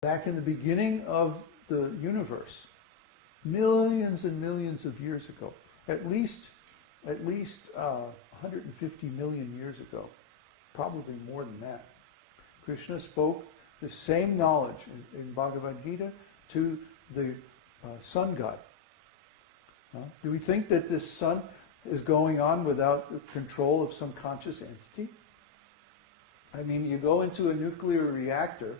back in the beginning of the universe, millions and millions of years ago, at least 150 million years ago, probably more than that. Krishna spoke the same knowledge in Bhagavad-gītā to the sun god. Do we think that this sun is going on without the control of some conscious entity? I mean, you go into a nuclear reactor,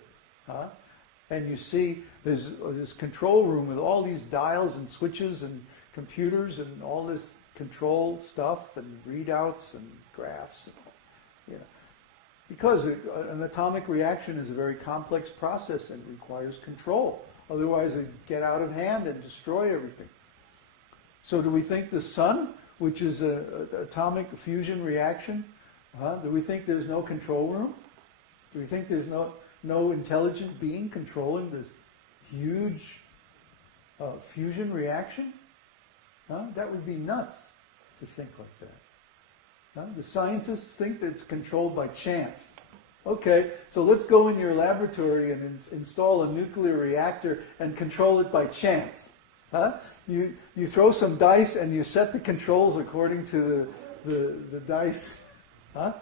and you see there's this control room with all these dials and switches and computers and all this control stuff and readouts and graphs. Because an atomic reaction is a very complex process and requires control. Otherwise, it'd get out of hand and destroy everything. So do we think the sun, which is an atomic fusion reaction, do we think there's no control room? Do we think there's no intelligent being controlling this huge fusion reaction? That would be nuts to think like that. The scientists think that it's controlled by chance. Okay, so let's go in your laboratory and install a nuclear reactor and control it by chance. You throw some dice and you set the controls according to the dice. Do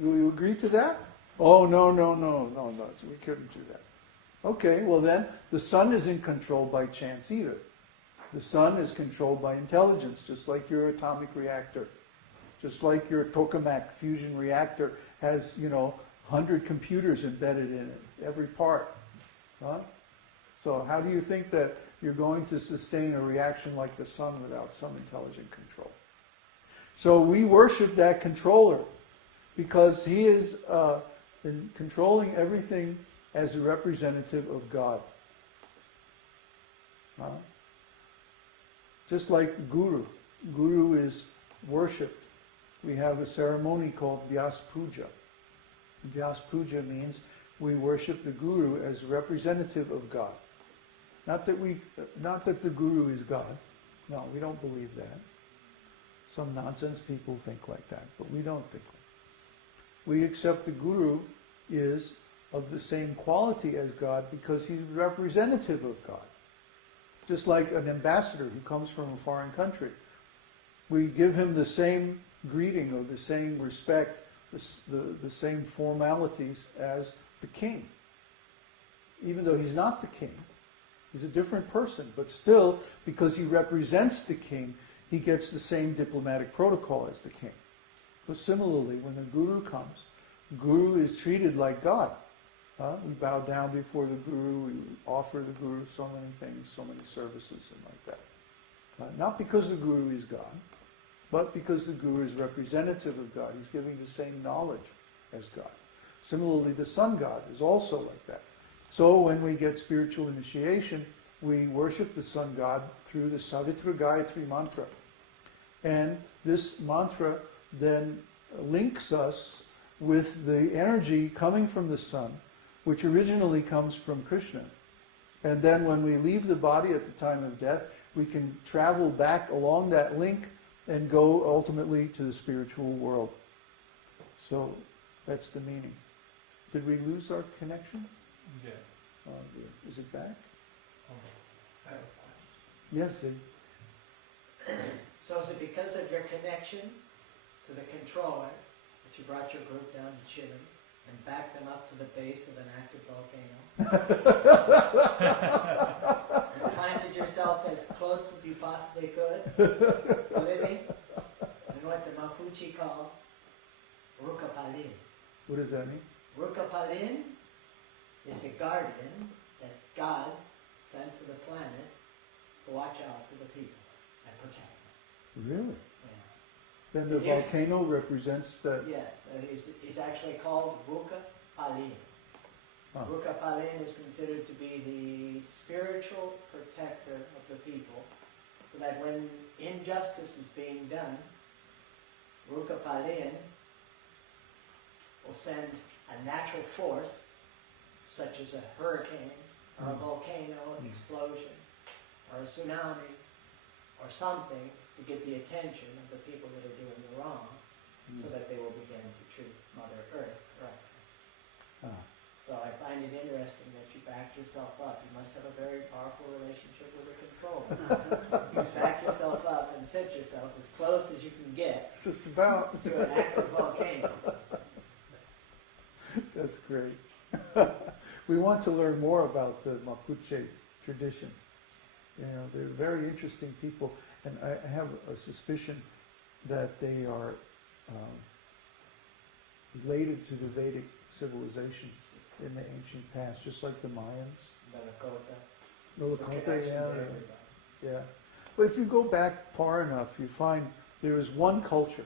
you agree to that? Oh, no, so we couldn't do that. Okay, well then, the sun isn't controlled by chance either. The sun is controlled by intelligence, just like your atomic reactor. Just like your tokamak fusion reactor has, 100 computers embedded in it, every part. So how do you think that you're going to sustain a reaction like the sun without some intelligent control? So we worship that controller because he is in controlling everything as a representative of God. Just like the Guru. Guru is worshipped. We have a ceremony called Vyas Puja. Vyas Puja means we worship the Guru as representative of God. Not that the Guru is God. No, we don't believe that. Some nonsense people think like that, but we don't think that. We accept the Guru is of the same quality as God because he's representative of God. Just like an ambassador who comes from a foreign country. We give him the same greeting or the same respect, the same formalities as the king. Even though he's not the king. He's a different person, but still, because he represents the king, he gets the same diplomatic protocol as the king. But similarly, when the Guru comes, the Guru is treated like God. We bow down before the Guru, we offer the Guru so many things, so many services and like that. Not because the Guru is God, but because the Guru is representative of God. He's giving the same knowledge as God. Similarly, the sun god is also like that. So when we get spiritual initiation, we worship the sun god through the Savitra Gayatri mantra. And this mantra then links us with the energy coming from the sun, which originally comes from Krishna. And then when we leave the body at the time of death, we can travel back along that link and go ultimately to the spiritual world. So that's the meaning. Did we lose our connection? Yeah. Is it back? I have a question. Yes. So is it because of your connection to the controller that you brought your group down to Chile and backed them up to the base of an active volcano? And planted yourself as close as you possibly could, living in what the Mapuche call Rukapalin. What does that mean? Rukapalin is a guardian that God sent to the planet to watch out for the people and protect them. Really? Yeah. Then the volcano represents that. Yes, it's actually called Rukapalin. Rukapalin is considered to be the spiritual protector of the people, so that when injustice is being done, Rukapalin will send a natural force, such as a hurricane, or a volcano, an explosion, or a tsunami, or something, to get the attention of the people that are doing the wrong, so that they will begin to treat Mother Earth correctly. So I find it interesting that you backed yourself up. You must have a very powerful relationship with a controller. You back yourself up and set yourself as close as you can get Just about. to an active volcano. That's great. We want to learn more about the Mapuche tradition. You know, they're very interesting people, and I have a suspicion that they are related to the Vedic civilizations in the ancient past, just like the Mayans. The The Lakota. Lakota, yeah. But if you go back far enough, you find there is one culture,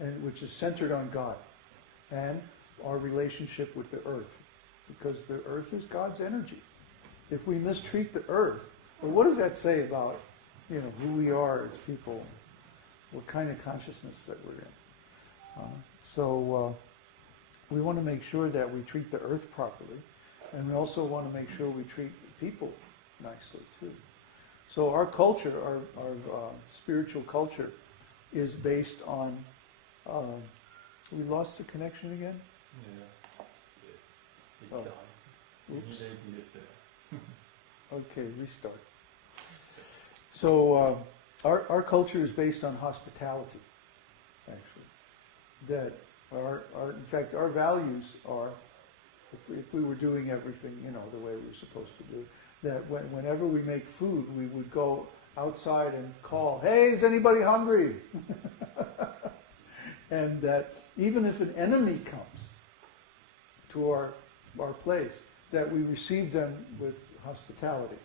and which is centered on God, and our relationship with the earth, because the earth is God's energy. If we mistreat the earth, well, what does that say about, you know, who we are as people, what kind of consciousness that we're in? So we want to make sure that we treat the earth properly, and we also want to make sure we treat people nicely too. So our culture, our spiritual culture, is based on. We lost the connection again? Yeah. Oops. Okay, restart. So our culture is based on hospitality, actually. That in fact, our values are, if we were doing everything, you know, the way we were supposed to do, that whenever we make food, we would go outside and call, "Hey, is anybody hungry?" And that even if an enemy comes to our place, that we receive them with hospitality.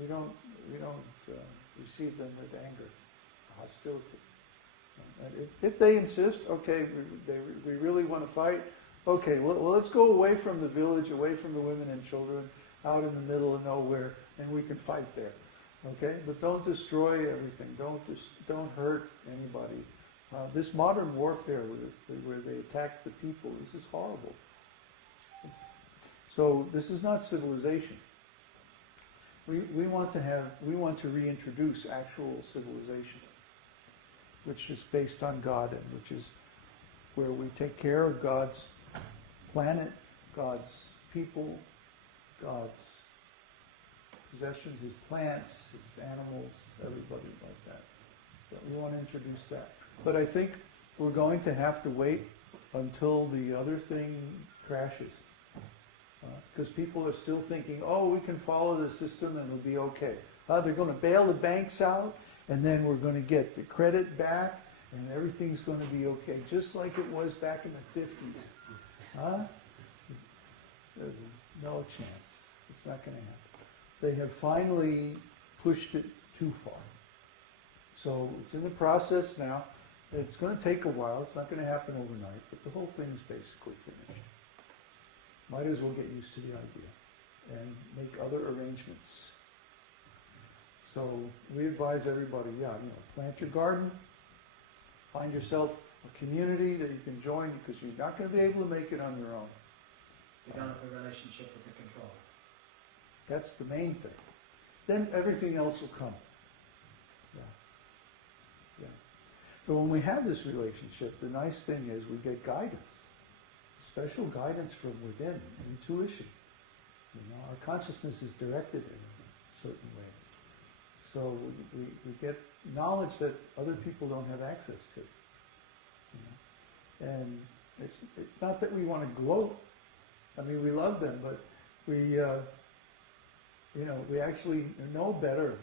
We don't receive them with anger, hostility. And if they insist, okay, we really want to fight, okay, well, let's go away from the village, away from the women and children, out in the middle of nowhere, and we can fight there. Okay, but don't destroy everything. Don't hurt anybody. This modern warfare, where they attack the people, this is horrible. So this is not civilization. We want to reintroduce actual civilization, which is based on God, and which is where we take care of God's planet, God's people, God's possessions, His plants, His animals, everybody like that. So we want to introduce that. But I think we're going to have to wait until the other thing crashes. Because people are still thinking, oh, we can follow the system and it'll be okay. They're going to bail the banks out, and then we're going to get the credit back, and everything's going to be okay, just like it was back in the 50s. There's no chance. It's not going to happen. They have finally pushed it too far. So it's in the process now. It's going to take a while. It's not going to happen overnight, but the whole thing is basically finished. Might as well get used to the idea and make other arrangements. So we advise everybody, plant your garden, find yourself a community that you can join, because you're not going to be able to make it on your own. Develop a relationship with the controller. That's the main thing. Then everything else will come. Yeah. So when we have this relationship, the nice thing is we get guidance. Special guidance from within, intuition. Our consciousness is directed in certain ways. So we get knowledge that other people don't have access to. And it's not that we want to gloat. I mean, we love them, but we actually know better.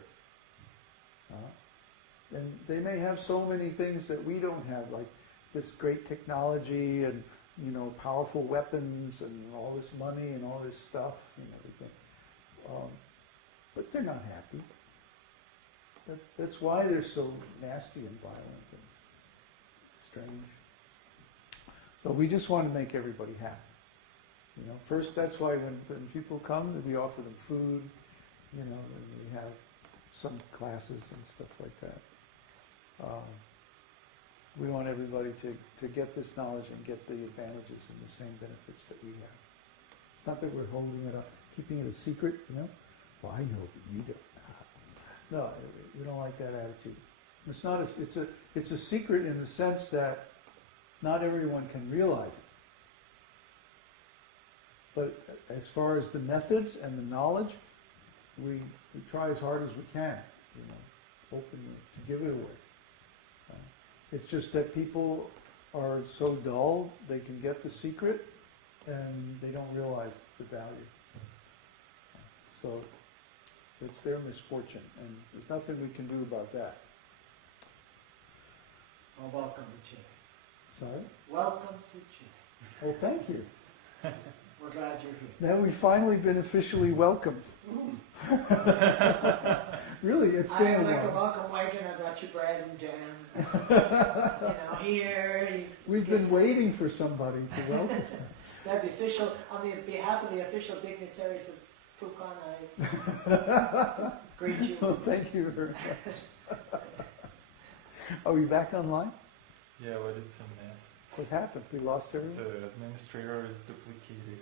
And they may have so many things that we don't have, like this great technology and powerful weapons and all this money and all this stuff and everything. But they're not happy. That's why they're so nasty and violent and strange. So we just want to make everybody happy. First, that's why when people come, we offer them food, and we have some classes and stuff like that. We want everybody to get this knowledge and get the advantages and the same benefits that we have. It's not that we're holding it up, keeping it a secret, Well, I know, but you don't. No, we don't like that attitude. It's not. It's a secret in the sense that not everyone can realize But as far as the methods and the knowledge, we try as hard as we can, openly to give it away. It's just that people are so dull, they can get the secret and they don't realize the value. So it's their misfortune, and there's nothing we can do about that. Well, welcome to Chile. Sorry? Welcome to Chile. Oh, thank you. We're glad you're here. Now we've finally been officially welcomed. Really, it's been I'm a like a while. welcome wagon. I brought you bread and jam. Here. We've been waiting for somebody to welcome. That the official, on the behalf of the official dignitaries of Pukan, I greet you. Oh, thank you very much. Are we back online? Yeah, but it's a mess. What happened? We lost everything? The administrator is duplicated.